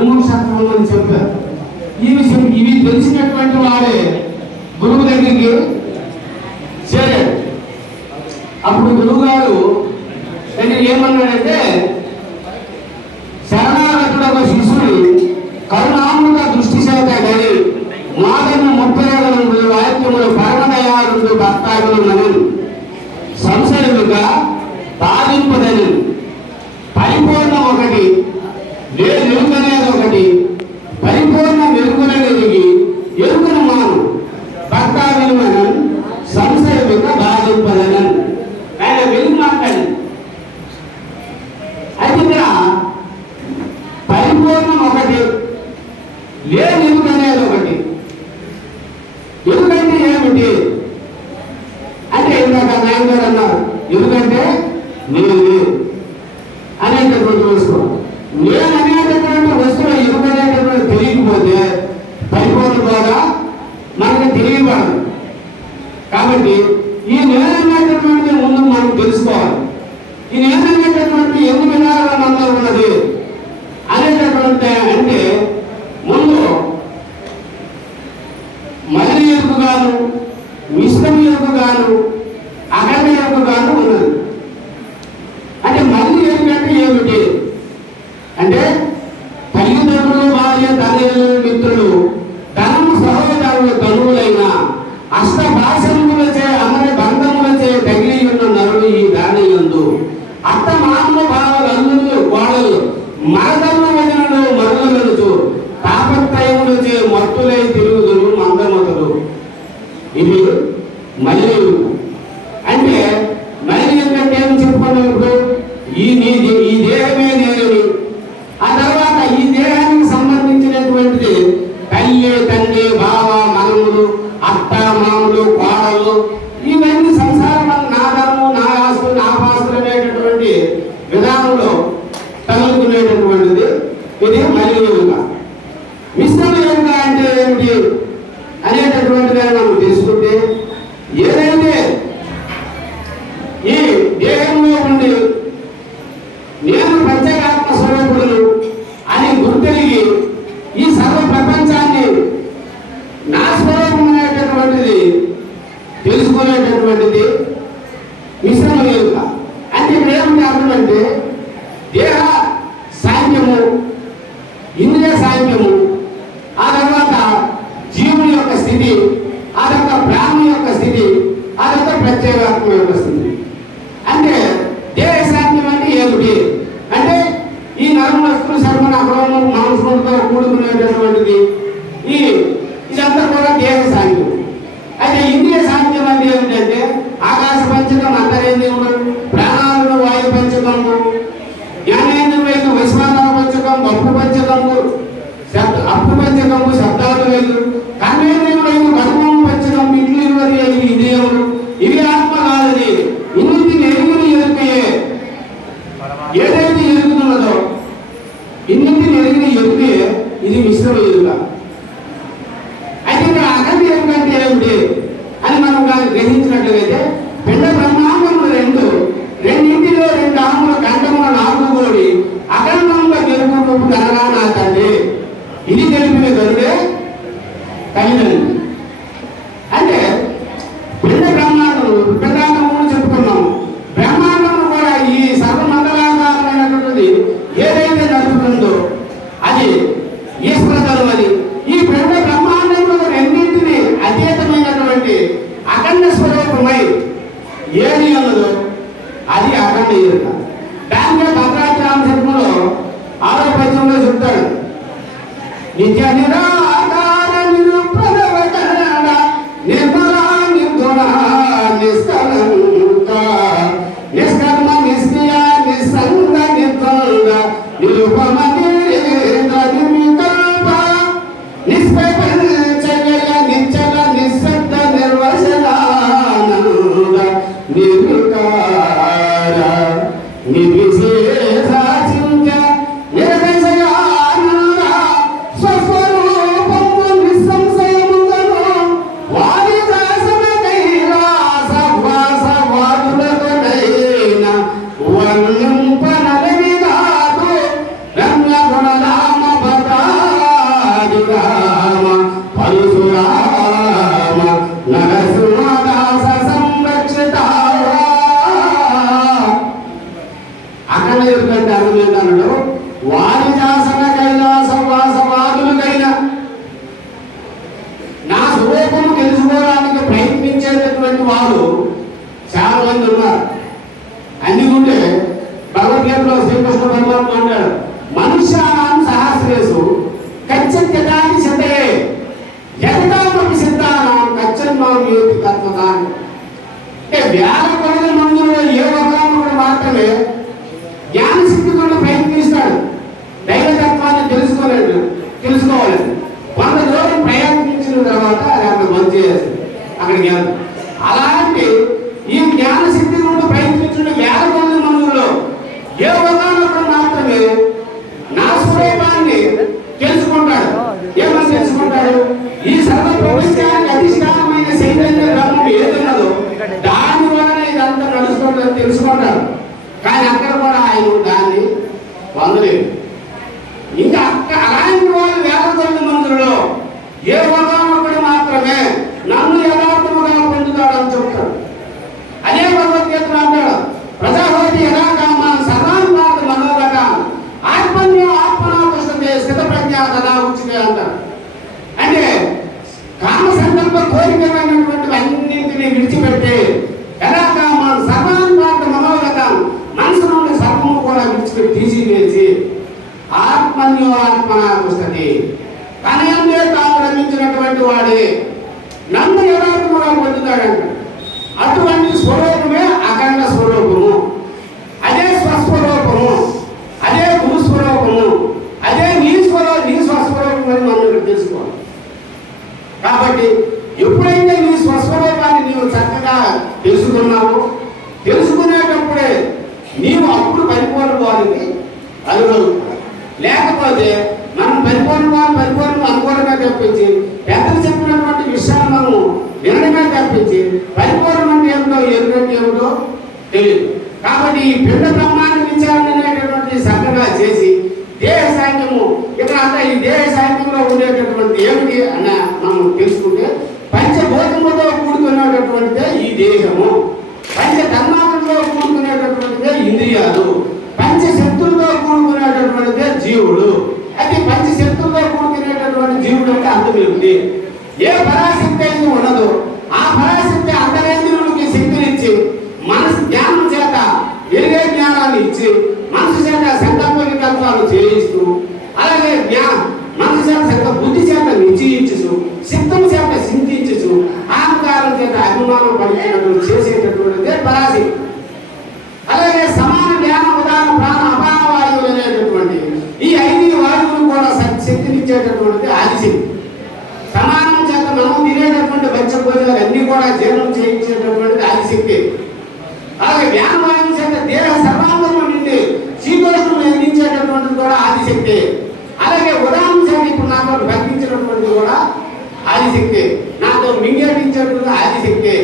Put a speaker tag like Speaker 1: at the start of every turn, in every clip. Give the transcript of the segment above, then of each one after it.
Speaker 1: శాస్త్రం చెప్పారు. ఈ విషయం ఇవి తెలిసినటువంటి వాడే గురువు దగ్గరికి చేరాడు అప్పుడు గురువు గారు దగ్గర ఏమన్నాడంటే శరణాగతుడు ఒక శిష్యుడు కరుణామృత దృష్టి చేత గడి మాదను ముప్పై రెండు వాక్యములు పరమదయాలు భక్తాగులు నన్ను. సంశయముగా బాధింపదని పరిపూర్ణం ఒకటి నేను ఎరుకనేది ఒకటి పరిపూర్ణ ఎరుకుననేది ఎరుకను మాను భక్తాగులు మనం సంశయముగా బాధింపదని ఆయన వెలుగు మాట్లాడింది అయితే ఇక్కడ పరిపూర్ణం ఒకటి లేదు ఎదుగనేది ఒకటి ఎందుకంటే ఏమిటి అంటే ఇందాక నాయన గారు అన్నారు ఎందుకంటే నేను అనేటటువంటి వస్తువు నేను అనేటటువంటి వస్తువు ఎందుకనేటటువంటి తెలియకపోతే పరిపూర్ణ ద్వారా మనకి తెలియబడదు కాబట్టి ఈ నేను అనేటటువంటి ముందు మనం తెలుసుకోవాలి. ఈ నేను అనేటటువంటి ఎందుకు వినాలని అందరూ ఉన్నది అనేటటువంటి అంటే ముందు మలి ఎరుకుగాను మిశ్రమ ఎరుకుగాను అఖండ ఎరుకుగాను ఉన్నది. అంటే మళ్ళీ ఎరుకు అంటే ఏమిటి? అంటే తల్లిదండ్రులు భార్య తల్లిదండ్రులు అష్ట భాషములచే నరమస్తులు అక్రమం మాంసంతో కూడుకునేటటువంటిది ఈ ఇదంతా కూడా దేశ సాహిత్యం అయితే ఇంద్రియ సాహిత్యం అంటే ఏమిటంటే ఆకాశ పంచకం అంతరేంద్రియములు ప్రాణాలను వాయు పంచకము జ్ఞానేంద్రియములు విశ్వాస పంచకం అప్పు పంచకము శబ్ద అప్పు పంచకము శబ్దాలు వేలు కర్మేంద్రియములైన కర్మం పంచకం ఇట్లు ఇరువది ఇంద్రియములు ఇన్నింటిని ఎరిగిన ఎరుకే ఇది మిశ్రమ ఎరుక అయితే ఇక్కడ అఖండ ఎరుక అంటే ఏమిటి? అని మనం గ్రహించినట్లయితే పిండ బ్రహ్మాండములు రెండు రెండింటిలో రెండు ఆముల కంఠముల నాలుగు కోడి అఖండంగా గెలుపు రూపు నా తండ్రి ఇది తెలిపిన గరుడే తల్లిదండ్రులు. इस पे అంటే వేల కొలది మందులో ఏ ఒక్కరు మాత్రమే జ్ఞానశక్తితో ప్రయత్నిస్తాడు దైవతత్వాన్ని తెలుసుకోలేడు తెలుసుకోవాలి వంద రోజులు ప్రయత్నించిన తర్వాత అది అక్కడ మంచి చేస్తుంది అక్కడ జ్ఞానం అలాంటి ఈ జ్ఞానశక్తి నుండి ప్రయత్నించిన వేల మంది మందులో ఏ ఒక్కరు మాత్రమే నా స్వరూపాన్ని తెలుసుకుంటాడు ఏమని తెలుసుకుంటాడు ఈ సర్వ ప్రపంచానికి అధిష్టానమైన చైతన్య బ్రహ్మం ఏదున్నదో దాని వలన ఇదంతా నడుస్తుందని తెలుసుకుంటాడు కానీ అక్కడ కూడా ఆయన దాన్ని అందలేదు. ఇంకా అక్క అలాంటి వాళ్ళు వేల కొద్ది మందులలో ఏ ఒకటి మాత్రమే నన్ను యథార్థముగా పొందుతాడని చెప్తాడు. అదే భగవద్గీతలు అంటాడు ప్రజాపతి ఎలా కామా సర్వాంతాత మనోరక ఆత్మన్య ఆత్మనాథే స్థిత ప్రజ్ఞ కదా ఉచితే అంటారు అంటే కామ సంకల్ప కోరికలైనటువంటి అన్నింటినీ విడిచిపెట్టి ఎలా కామా సర్వాంతాత మనోగత మనసు నుండి సర్వము కూడా విడిచిపెట్టి తీసి ఆత్మన్యో ఆత్మనాథి తన అందే తాను రమించినటువంటి వాడే. నన్ను యథార్థముగా పొందుతాడంట? అటువంటి స్వరూపమే అఖండ స్వరూపము. అదే స్వస్వరూపము. అదే గురు అదే నీ స్వరూ నీ స్వస్వరూపం అని మనం తెలుసుకోవాలి. కాబట్టి ఎప్పుడైతే నీ స్వస్వరూపాన్ని నీవు చక్కగా తెలుసుకున్నావో తెలుసుకునేటప్పుడే నీవు అప్పుడు పరిపూర్ణవానికి అదుగలుగుతావు లేకపోతే మనం పరిపూర్ణవాన్ని పరిపూర్ణం అనుకోవడమే తప్పించి పెద్దలు చెప్పినటువంటి విషయాలు మనం వినడమే తప్పించి పరిపూర్ణం అంటే ఏమిటో ఎరుగంటే ఏమిటో తెలియదు కాబట్టి ఈ పిండ బ్రహ్మాండ విచారణ అనేటటువంటి చక్కగా చేసి దేహ సాంఖ్యము ఇక్కడ అంతా ఈ దేహ సాంఖ్యంలో ఉండేటటువంటి ఏమిటి అన్న మనం తెలుసుకుంటే పంచభూతములతో కూడుకున్నటువంటిదే ఈ దేహము పంచ ధర్మాలతో కూడుకునేటటువంటిదే ఇంద్రియాలు పంచశక్తులతో కూడుకునేటటువంటిదే జీవుడు. అయితే పంచశక్తులతో కూడుకునేటటువంటి జీవుడు అంటే అంతమిది ఏ పరా అయితే ఉన్నదో ఆ పరాశక్తి అంతరేంద్రుడికి శక్తినిచ్చి మనసు జ్ఞానం చేత ఎరిగే జ్ఞానాన్ని ఇచ్చి మనసు చేత సంకల్ప వికల్పాలు చేయిస్తూ అలాగే జ్ఞా మనసు చేత సంక బుద్ధి చేత నిశ్చయించు చిత్తము చేత చింతించు అహంకారం చేత అభిమానం పడినటువంటి చేసేటటువంటిదే పరాశక్తి అలాగే సమాన జ్ఞాన ఉదాన ప్రాణ అపాన వాయువులు అనేటటువంటి ఈ ఐదు వాయువులు కూడా శక్- శక్తినిచ్చేటటువంటిది ఆదిశక్తి సమానం చేత మనం తినేటటువంటి పంచభోజనాలు అన్ని కూడా జీర్ణం చేయించేటటువంటిది ఆదిశక్తి అలాగే జ్ఞానవాయువు చేత దేహ సర్వాంగంలో నిండి శీతోష్ణం అందించేటటువంటిది కూడా ఆదిశక్తి అలాగే ఉదాహరణ ఇప్పుడు నాతో భక్తించినటువంటిది కూడా ఆదిశక్తి. నాతో మింగేటించేటువంటి ఆదిశక్తి.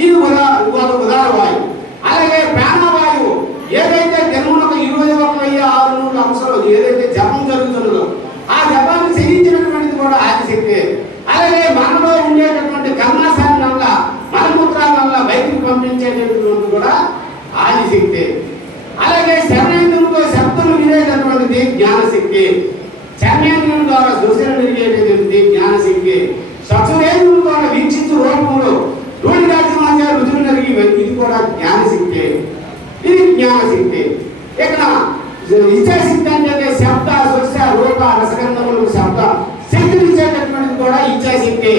Speaker 1: ఇది ఉదా ఇంకొక ఉదాహరణ వాయువు అలాగే ప్రాణవాయువు. ఏదైతే జన్మలకు ఇరవై ఒక వెయ్యి ఆరు నూరు అంశాలు ఏదైతే జపం జరుగుతున్నదో ఆ జపాన్ని చేయించినటువంటిది కూడా ఆదిశక్తి. అలాగే మనలో ఉండేటటువంటి కర్మాశాల వల్ల మలమూత్రాల వల్ల బయటకు పంపించేటటువంటి కూడా ఆదిశక్తి అలాగే శరణేంద్రులతో శబ్దం వినేటటువంటిది జ్ఞానశక్తి. చర్మేంద్రుల ద్వారా దృశ్యం జరిగేటటువంటి జ్ఞానశక్తి. చక్షురేంద్రుల ద్వారా వీక్షించు రూపంలో రూఢి రాజ్యమాజ రుజువు నరిగి ఇది కూడా జ్ఞానశక్తి. ఇది జ్ఞానశక్తి. ఇక్కడ ఇచ్చాశక్తి అంటే శబ్ద స్పర్శ రూప రసగంధములు శబ్ద శక్తినిచ్చేటటువంటిది కూడా ఇచ్చాశక్తి.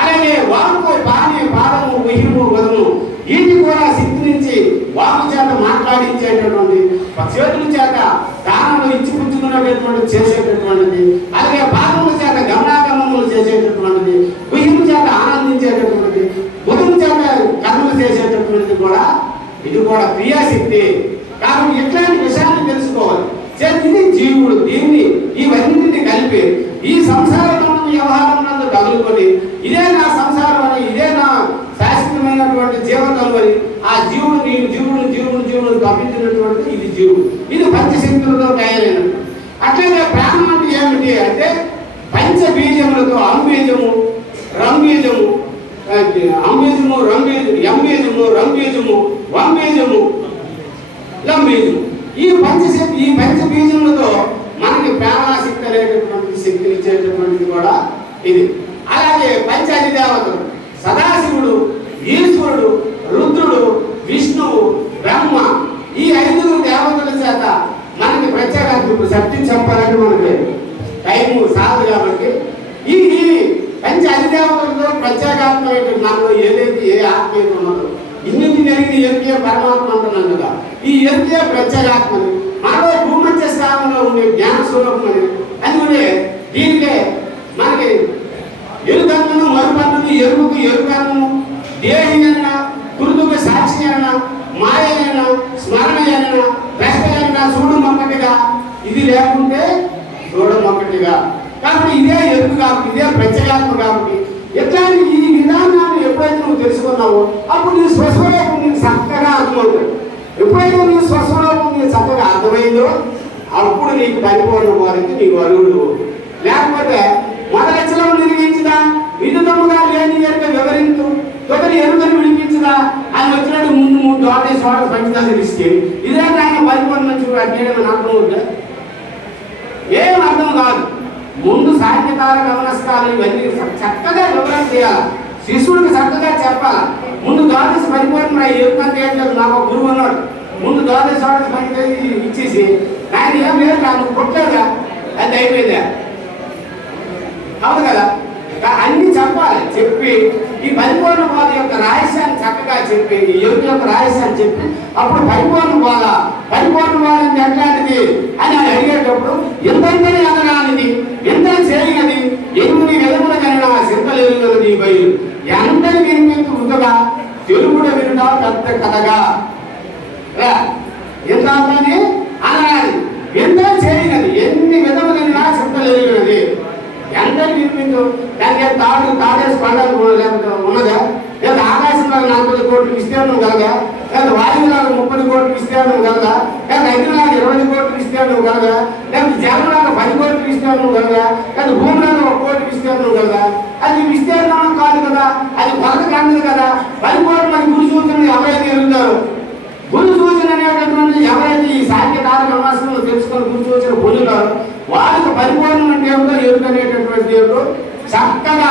Speaker 1: అలాగే వాకు పాని పాదము ఉహిము వదము వీటి కూడా శక్తి నుంచి వాకు చేత మాట్లాడించేటటువంటి చేతుల చేత దానము ఇచ్చి పుచ్చుకునేటటువంటి చేసేటటువంటిది అలాగే పాదముల చేత గమనాగమములు చేసేటటువంటిది ఉహిము చేత ఆనందించేటటువంటిది బుధం చేత కర్మలు చేసేటటువంటిది కూడా ఇది కూడా క్రియాశక్తి. కాబట్టి ఇట్లాంటి విషయాన్ని తెలుసుకోవాలి. ఇది జీవుడు దీన్ని ఇవన్నింటిని కలిపి ఈ సంసారంలో వ్యవహారం నందు తగులుకొని ఇదే నా సంసారం అని ఇదే నా శాశ్వతమైనటువంటి జీవనం అని ఆ జీవుడు జీవులు గమనించినటువంటిది ఇది జీవుడు. ఇది పంచశక్తులతో తయారైన అట్లనే ప్రాణం అంటే ఏమిటి అంటే పంచ బీజములతో అంబీజము రంబీజము అంబీజము రంబీజము ఎంబీజము రంబీజము వంబీజము లంబీజము. ఈ పంచశక్తి ఈ పంచ బీజములతో మనకి ప్రాణాశక్తి అనేటటువంటి శక్తిని ఇచ్చేటటువంటిది కూడా ఇది. అలాగే పంచాది దేవతలు సదాశివుడు ఈశ్వరుడు రుద్రుడు విష్ణువు బ్రహ్మ ఈ ఐదుగురు దేవతల చేత మనకి ప్రత్యేక ఇప్పుడు శక్తి చెప్పాలంటే మనకి టైం సాగు కాబట్టి ఈ ఈ అధిదేవతలతో ప్రత్యేకాత్మైన మనలో ఏదైతే ఏ ఆత్మీయత ఉన్నదో ఇన్నింటి జరిగిన ఎరికే పరమాత్మ అంటున్నాను కదా. ఈ ఎదుకే ప్రత్యేకాత్మని మనలో భూమధ్య స్థానంలో ఉండే జ్ఞాన స్వరూపమని అందుకనే దీనికే మనకి ఎరుకన్ను మరుపన్ను ఎరుకు ఎరుకన్ను దేహి అన్న మాయన స్మరణయన అన్న చూడు మొక్కటిగా. ఇది లేకుంటే చూడమొక్కటిగా కాబట్టి ఇదే ఎరుపు కాబట్టి ఇదే ప్రత్యేగాత్మ కాబట్టి. ఎట్లాంటి ఈ విధానాన్ని ఎప్పుడైతే నువ్వు తెలుసుకున్నావో అప్పుడు నీ స్వస్వరూపం నీకు చక్కగా అర్థమవుతుంది. ఎప్పుడైతే నీ స్వస్వరూపం నీకు చక్కగా అర్థమైందో అప్పుడు నీకు పరిపూర్ణ వారికి నీకు అరువులు లేకపోతే మొదలచ్చలం నిర్మించదా విధుతముగా లేని ఎరుక వివరించు. ఒకరు ఎరుకని విడిపించదా ఆయన వచ్చినట్టు ముందు మూడు దోట సోట పంచుతాను ఇస్తే ఇదే ఆయన పరిపాలన చూడు అధ్యయనం అర్థం ఉందా? ఏం అర్థం కాదు. ముందు సాంకేతాల గమనస్కాలు ఇవన్నీ చక్కగా వివరణ చేయాలి. శిష్యుడికి చక్కగా చెప్పాలి. ముందు ద్వాదశ పరిపూర్ణ ఎరుకంటే ఏం లేదు నాకు ఒక గురువు అన్నాడు ముందు ద్వాదశ ద్వాదశ పని ఇచ్చేసి ఆయన ఏం లేదు నాకు పుట్టలేదా అది అయిపోయిందా. కాదు కదా? అన్ని చెప్పాలి. చెప్పి ఈ పరిపూర్ణ బాధ యొక్క రహస్యాన్ని చక్కగా చెప్పి ఈ యోగి యొక్క రహస్యాన్ని చెప్పి అప్పుడు పరిపూర్ణ బాధ పరిపూర్ణ బాధ అంటే ఎట్లాంటిది అని ఆయన అడిగేటప్పుడు ఎంతని అనగానిది ఎంత చేయగది ఎనిమిది వెలుగుల కనిన సింతలు నీ బయలు? ఎంతని వినిపించు తెలుగుడ వినుట పెద్ద కథగా. విస్తీర్ణం కలదా లేదా భూమిలాగా ఒక కోటి విస్తీర్ణం కదా అది విస్తీర్ణం కాదు కదా అది కొలత కాదు కదా. పరిపూర్ణ మరి గురి సూచన ఎవరైతే ఎదుగుతారు గురి సూచన అనేటటువంటి ఎవరైతే ఈ సాంఖ్య తారక విమర్శలను తెలుసుకొని గురి సూచన పొందుతారు వారికి పరిపూర్ణం అంటే ఏమిటో ఎరుకనేటటువంటి ఏమిటో చక్కగా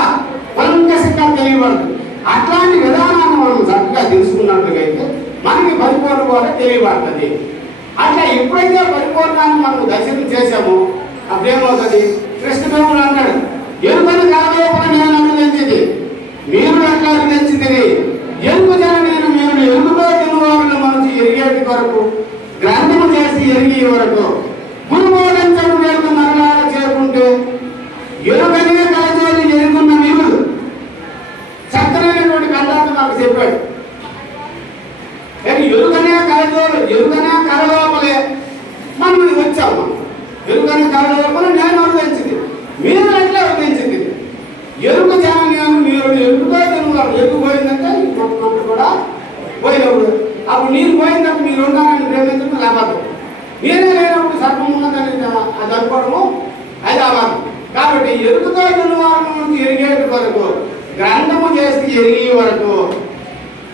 Speaker 1: కొంతసిగా తెలియబడదు అట్లాంటి విధానాన్ని మనం చక్కగా తెలుసుకున్నట్లయితే మనకి పరిపూర్ణ కూడా తెలియబడుతుంది. అట్లా ఎప్పుడైతే పరిపూర్ణాన్ని మనం కాబట్టి కృష్ణదేవుడు అన్నాడు ఎరుకని కలవేపని నేను అనుగ్రహించింది మీరు ఎట్లా అనుగ్రహించింది ఎరుకు జన నేను మీరు ఎరుకుతో తెలుగువారుల మనసు ఎరిగేటి వరకు గ్రంథము చేసి ఎరిగే వరకు గురుబోధించడం వేరుకు మరణాలు చేరుకుంటే ఎరుకనే కలజోలి ఎరుగున్న మీరు చక్కనైనటువంటి కందార్థం నాకు చెప్పాడు. కానీ ఎరుకనే కలజోలు ఎరుకనే కలలోపలే మనం వచ్చాము. ఎరుకనే కలలోపల నేను మీరు ఎట్లా అనుభవించింది ఎరుక జనం నేను మీరు ఎరుకుతో తినున్నారు ఎరుకు పోయిందంటే ఇంకొక కూడా పోయినప్పుడు. అప్పుడు నీరు పోయిందంటే మీరు ఉండాలని ప్రేమించడం లేకపోతే మీరే లేనప్పుడు సర్పం ఉన్నదని అది అనుకోవడము అది అవ్వదు కాబట్టి ఎరుకుతో తిన్నవారి నుంచి ఎరిగేటి వరకు గ్రంథము చేసి ఎరిగే వరకు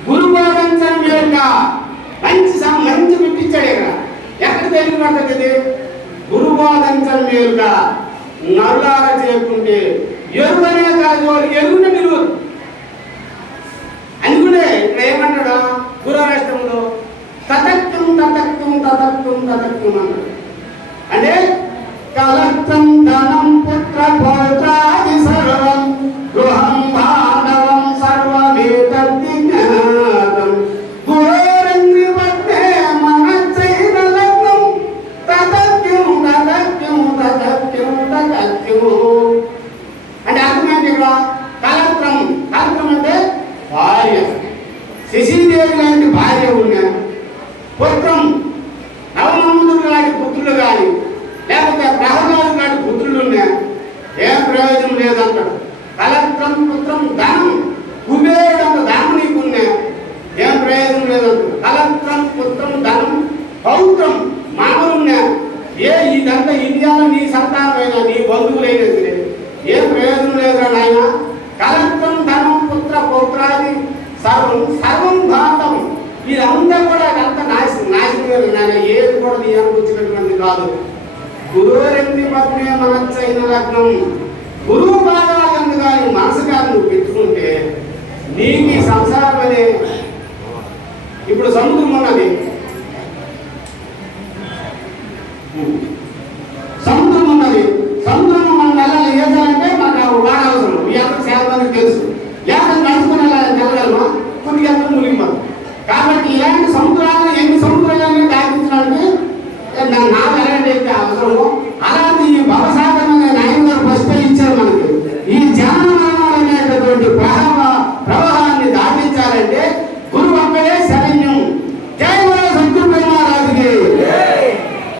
Speaker 1: గురు బోధించడం యొక్క మంచి మంచి పెట్టించాడు ఇక్కడ. ఎక్కడ తెలియని గురు బోధించడం యొక్క నల్లార చేయకుంటే ఎరువనే కాదు ఎరుగున నిలువు అందుకునే ఇక్కడ ఏమంటాడా? గురురాష్ట్రంలో తతక్తం తతక్తం తతక్తం తతక్తం అన్నాడు అంటే కలత్రం ధనం పుత్ర పౌత్రాది సర్వం గృహం Senhor. ఇదంతా ఇండియాలో నీ సంతానమైన నీ బంధువులైన సరే ఏం ప్రయోజనం లేదురా నాయన? కలత్రం ధనం పుత్ర పౌత్రాది సర్వం సర్వం భాతం ఇదంతా కూడా అంత నాశనం నాశనం నాయన? ఏది కూడా నీ అనుభవించినటువంటి కాదు. గురువరెంది పద్మే మనచ్చైన లగ్నం. గురువు బాగా కానీ మనసు కానీ నువ్వు పెట్టుకుంటే నీకు ఈ సంసారం అనే ఇప్పుడు సముద్రం ఉన్నది.